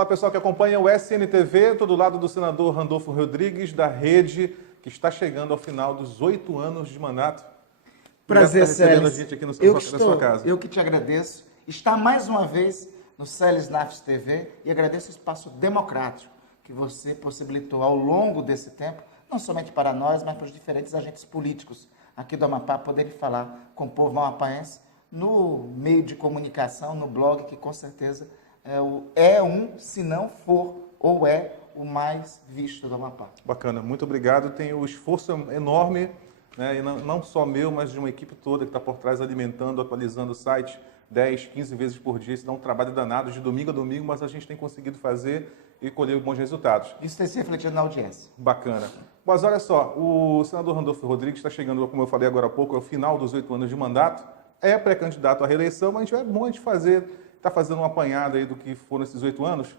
Olá, pessoal que acompanha o SNTV, estou do lado do senador Randolfo Rodrigues, da Rede, que está chegando ao final dos 8 anos de mandato. Prazer, recebendo a Celes. gente aqui na sua casa. Eu que te agradeço. Está mais uma vez no Celes Nafs TV e agradeço o espaço democrático que você possibilitou ao longo desse tempo, não somente para nós, mas para os diferentes agentes políticos aqui do Amapá poderem falar com o povo amapaense no meio de comunicação, no blog, que com certeza se não for, ou é o mais visto do Amapá. Bacana, muito obrigado. Tem um esforço enorme, né, e não só meu, mas de uma equipe toda que está por trás alimentando, atualizando o site 10, 15 vezes por dia. Isso dá um trabalho danado de domingo a domingo, mas a gente tem conseguido fazer e colher bons resultados. Isso tem se refletido na audiência. Bacana. Mas olha só, o senador Randolfo Rodrigues está chegando, como eu falei agora há pouco, ao final dos 8 anos de mandato, é pré-candidato à reeleição, mas é bom a gente está fazendo uma apanhada aí do que foram esses 8 anos.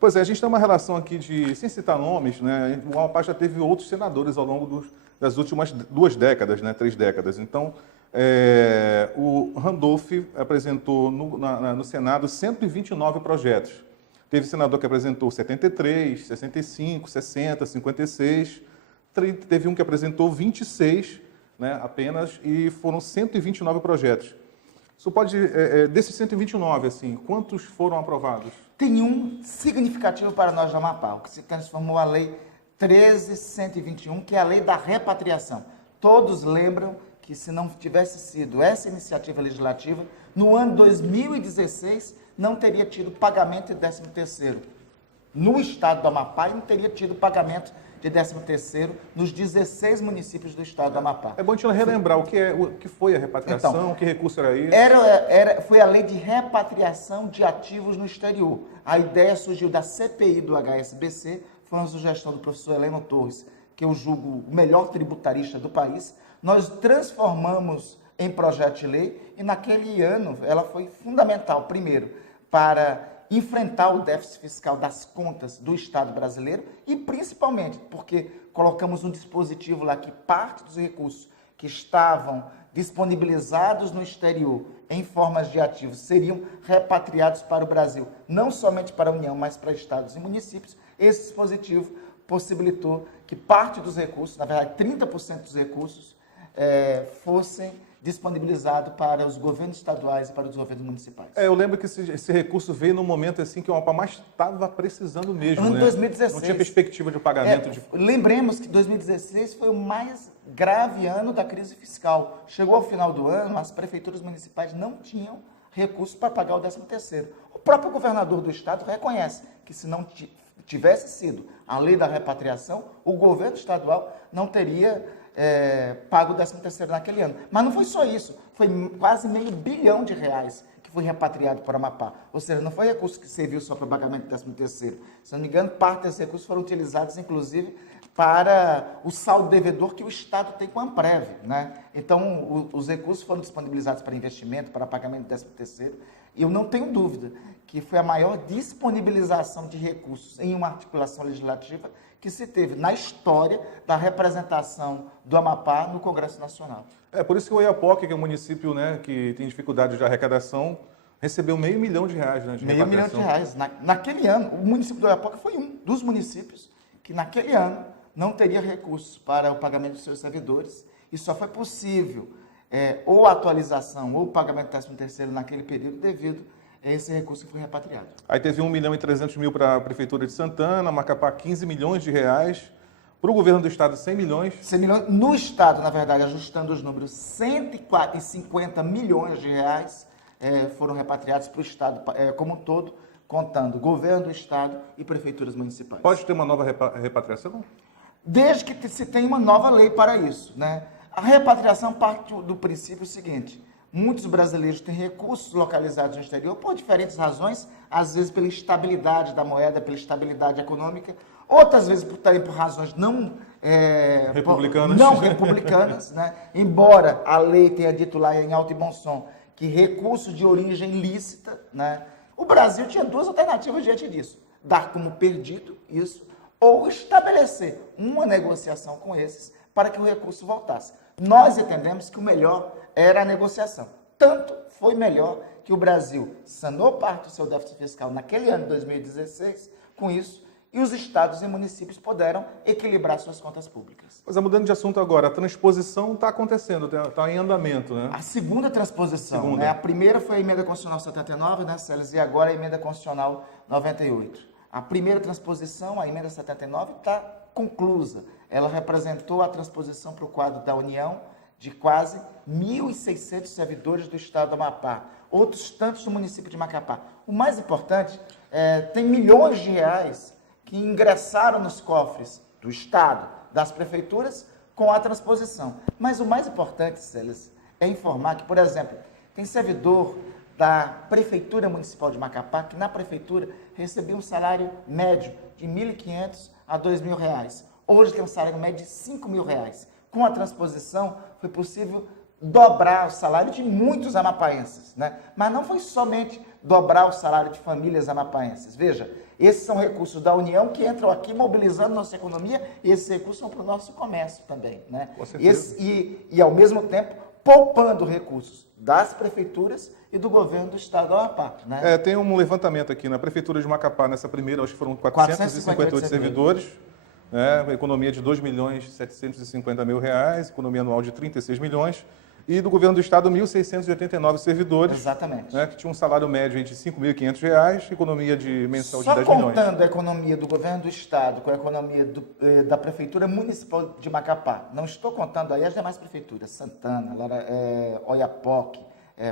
Pois é, a gente tem uma relação aqui de, sem citar nomes, né, o Amapá já teve outros senadores ao longo das últimas 2 décadas, né, 3 décadas. Então, o Randolph apresentou no Senado 129 projetos. Teve senador que apresentou 73, 65, 60, 56. Teve um que apresentou 26, né, apenas, e foram 129 projetos. Isso pode, desses 129, assim, quantos foram aprovados? Tem um significativo para nós do Amapá, o que se transformou a Lei 13.121, que é a Lei da Repatriação. Todos lembram que se não tivesse sido essa iniciativa legislativa, no ano 2016 não teria tido pagamento de 13º no estado do Amapá e não teria tido pagamento de 13º nos 16 municípios do estado do Amapá. É bom a gente relembrar o que foi a repatriação, então, que recurso era isso? Foi a lei de repatriação de ativos no exterior. A ideia surgiu da CPI do HSBC, foi uma sugestão do professor Heleno Torres, que eu julgo o melhor tributarista do país. Nós transformamos em projeto de lei e naquele ano ela foi fundamental, primeiro, para enfrentar o déficit fiscal das contas do Estado brasileiro e principalmente porque colocamos um dispositivo lá que parte dos recursos que estavam disponibilizados no exterior em formas de ativos seriam repatriados para o Brasil, não somente para a União, mas para estados e municípios. Esse dispositivo possibilitou que parte dos recursos, na verdade 30% dos recursos, fossem disponibilizado para os governos estaduais e para os governos municipais. Eu lembro que esse recurso veio num momento assim que o Amapá mais estava precisando mesmo, ano né? 2016. Não tinha perspectiva de pagamento. Lembremos que 2016 foi o mais grave ano da crise fiscal. Chegou ao final do ano, as prefeituras municipais não tinham recursos para pagar o 13º. O próprio governador do estado reconhece que se não tivesse sido a lei da repatriação, o governo estadual não teria pago o 13º naquele ano. Mas não foi só isso, foi quase R$500 bilhão que foi repatriado para o Amapá. Ou seja, não foi recurso que serviu só para o pagamento do 13º. Se não me engano, parte desses recursos foram utilizados, inclusive, para o saldo devedor que o Estado tem com a Amprev, né? Então, os recursos foram disponibilizados para investimento, para pagamento do 13º. E eu não tenho dúvida que foi a maior disponibilização de recursos em uma articulação legislativa que se teve na história da representação do Amapá no Congresso Nacional. Por isso que o Oiapoque, que é um município, né, que tem dificuldade de arrecadação, recebeu R$500 milhão, né, de R$500 milhão. Naquele ano, o município do Oiapoque foi um dos municípios que naquele ano não teria recursos para o pagamento dos seus servidores e só foi possível ou a atualização ou o pagamento do 13º naquele período devido a esse recurso que foi repatriado. Aí teve R$1.300.000 para a Prefeitura de Santana, Macapá R$15 milhões, para o governo do estado 100 milhões. 100 milhões. No estado, na verdade, ajustando os números, R$150 milhões foram repatriados para o estado como um todo, contando governo do estado e prefeituras municipais. Pode ter uma nova repatriação? Desde que se tenha uma nova lei para isso, né? A repatriação parte do princípio seguinte: muitos brasileiros têm recursos localizados no exterior por diferentes razões, às vezes pela instabilidade da moeda, pela instabilidade econômica, outras vezes também por razões não republicanas, né? Embora a lei tenha dito lá em alto e bom som que recursos de origem lícita, né? O Brasil tinha 2 alternativas diante disso: dar como perdido isso ou estabelecer uma negociação com esses para que o recurso voltasse. Nós entendemos que o melhor era a negociação. Tanto foi melhor, que o Brasil sanou parte do seu déficit fiscal naquele ano de 2016, com isso, e os estados e municípios puderam equilibrar suas contas públicas. Pois é, mudando de assunto agora, a transposição está acontecendo, está em andamento, né? A segunda transposição, né? A primeira foi a emenda constitucional 79, né, Célis, e agora a emenda constitucional 98. A primeira transposição, a emenda 79, está conclusa. Ela representou a transposição para o quadro da União de quase 1.600 servidores do estado do Amapá, outros tantos do município de Macapá. O mais importante, tem milhões de reais que ingressaram nos cofres do estado, das prefeituras, com a transposição. Mas o mais importante, Célis, é informar que, por exemplo, tem servidor da Prefeitura Municipal de Macapá que na prefeitura recebia um salário médio de R$ 1.500 a R$ 2.000. Hoje tem um salário médio de R$ 5.000. Com a transposição, foi possível dobrar o salário de muitos amapaenses, né? Mas não foi somente dobrar o salário de famílias amapaenses. Veja, esses são recursos da União que entram aqui mobilizando nossa economia e esses recursos são para o nosso comércio também, né? Com certeza. E ao mesmo tempo, poupando recursos das prefeituras e do governo do estado do Amapá, né? Tem um levantamento aqui na Prefeitura de Macapá, nessa primeira, acho que foram 458 servidores, né? Economia de R$ 2.750.000, economia anual de 36 milhões, e do governo do estado 1.689 servidores. Exatamente. Né? Que tinha um salário médio aí de R$ 5.500, economia de mensal de 10 milhões. Só contando a economia do governo do estado com a economia da Prefeitura Municipal de Macapá, não estou contando aí as demais prefeituras, Santana, Oiapoque,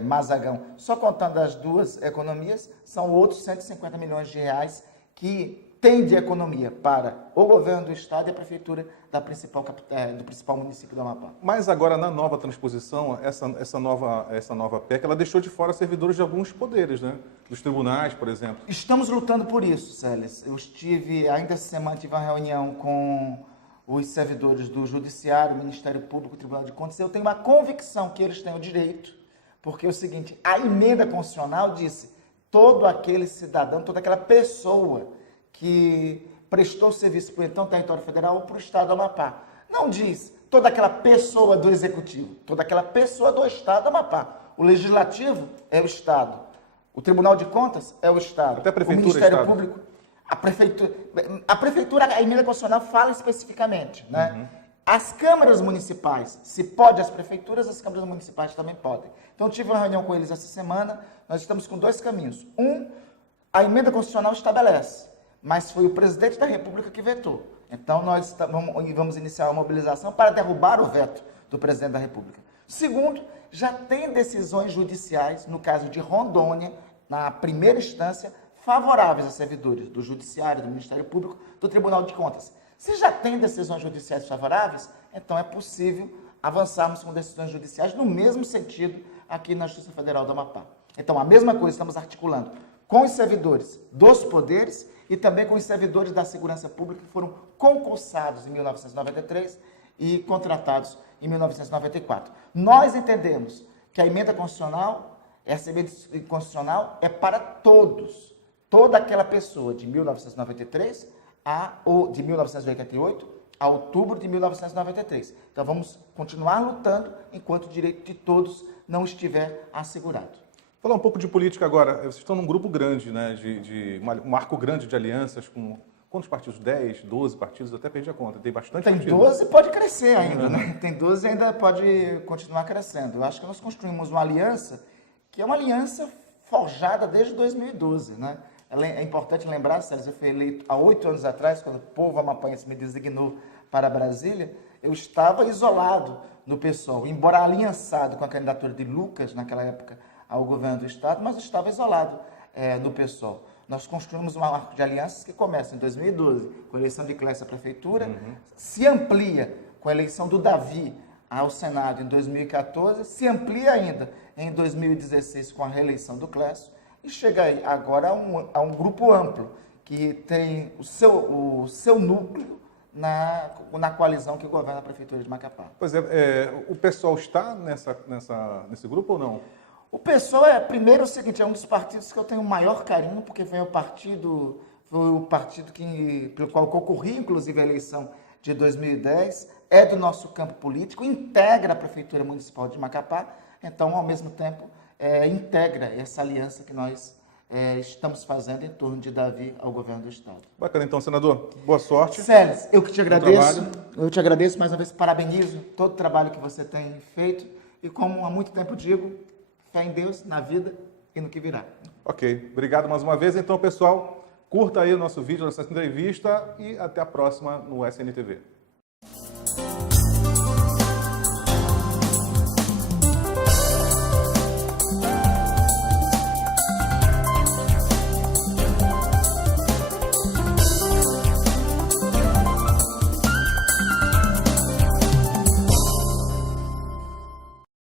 Mazagão, só contando as duas economias, são outros 150 milhões de reais que tem de economia para o governo do estado e a prefeitura do principal município do Amapá. Mas agora, na nova transposição, essa nova PEC, ela deixou de fora servidores de alguns poderes, né? Dos tribunais, por exemplo. Estamos lutando por isso, Célis. Ainda essa semana, tive uma reunião com os servidores do Judiciário, Ministério Público, Tribunal de Contas. Eu tenho uma convicção que eles têm o direito, porque é o seguinte, a emenda constitucional disse, todo aquele cidadão, toda aquela pessoa que prestou serviço para o então território federal ou para o estado do Amapá. Não diz toda aquela pessoa do executivo, toda aquela pessoa do estado do Amapá. O legislativo é o estado, o Tribunal de Contas é o estado, até a prefeitura, o Ministério estado. Público, a prefeitura, a emenda constitucional fala especificamente, né? Uhum. As câmaras municipais, se pode as prefeituras, as câmaras municipais também podem. Então, eu tive uma reunião com eles essa semana, nós estamos com dois caminhos. A emenda constitucional estabelece, mas foi o presidente da República que vetou. Então, nós vamos iniciar uma mobilização para derrubar o veto do presidente da República. Segundo, já tem decisões judiciais, no caso de Rondônia, na primeira instância, favoráveis a servidores do Judiciário, do Ministério Público, do Tribunal de Contas. Se já tem decisões judiciais favoráveis, então é possível avançarmos com decisões judiciais no mesmo sentido aqui na Justiça Federal do Amapá. Então, a mesma coisa estamos articulando com os servidores dos poderes e também com os servidores da segurança pública que foram concursados em 1993 e contratados em 1994. Nós entendemos que a emenda constitucional, essa emenda constitucional é para todos, toda aquela pessoa de 1993 de 1988 a outubro de 1993. Então vamos continuar lutando enquanto o direito de todos não estiver assegurado. Falar um pouco de política agora. Vocês estão num grupo grande, né, um marco grande de alianças com quantos partidos? 10, 12 partidos? Até perdi a conta. Tem bastante partido. Tem 12 pode crescer ainda, né? Tem 12 e ainda pode continuar crescendo. Eu acho que nós construímos uma aliança que é uma aliança forjada desde 2012, né? É importante lembrar, Sérgio, eu fui eleito há 8 anos atrás, quando o povo amapaense me designou para Brasília, eu estava isolado no PSOL, embora aliançado com a candidatura de Lucas, naquela época, ao governo do estado, mas estava isolado no PSOL. Nós construímos um marco de alianças que começa em 2012, com a eleição de Clécio à prefeitura, se amplia com a eleição do Davi ao Senado em 2014, se amplia ainda em 2016 com a reeleição do Clécio, e chega aí agora a um grupo amplo, que tem o seu núcleo na coalizão que governa a Prefeitura de Macapá. Pois é, o pessoal está nesse grupo ou não? O PSOL primeiro, é o seguinte, é um dos partidos que eu tenho o maior carinho, porque foi o partido pelo qual concorri, inclusive, a eleição de 2010, é do nosso campo político, integra a Prefeitura Municipal de Macapá, então, ao mesmo tempo, integra essa aliança que nós estamos fazendo em torno de Davi ao governo do Estado. Bacana, então, senador. Boa sorte. Célis, eu que te agradeço. Eu te agradeço mais uma vez, parabenizo todo o trabalho que você tem feito e, como há muito tempo digo, fé em Deus, na vida e no que virá. Ok, obrigado mais uma vez. Então, pessoal, curta aí o nosso vídeo, nossa entrevista e até a próxima no SNTV.